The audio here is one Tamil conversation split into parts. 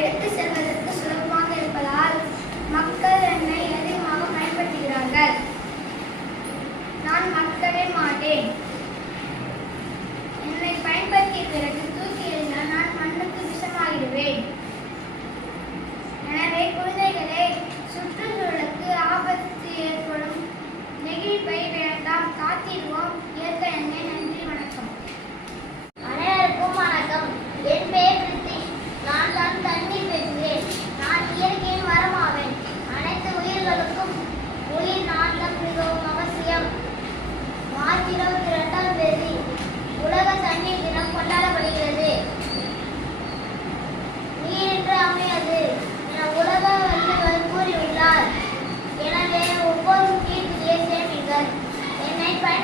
எடுத்து செல்வதற்கு சுலபமாக இருப்பதால் மக்கள் என்னை அதிகமாக பயன்படுத்துகிறார்கள். நான் மறக்கவே மாட்டேன். என்னை பயன்படுத்திய பிறகு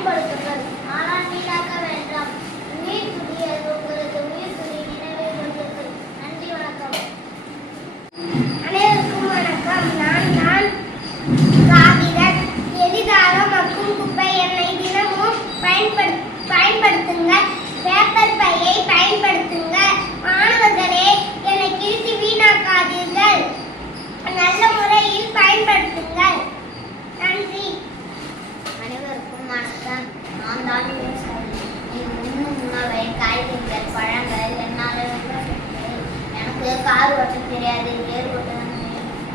பயன்படுத்துங்கள் கார் ஓட்டம் தெரியாது ஏர் ஓட்ட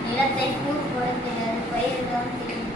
நிலத்தை கூறு போட தெரியாது பயிரிடவும் தெரியாது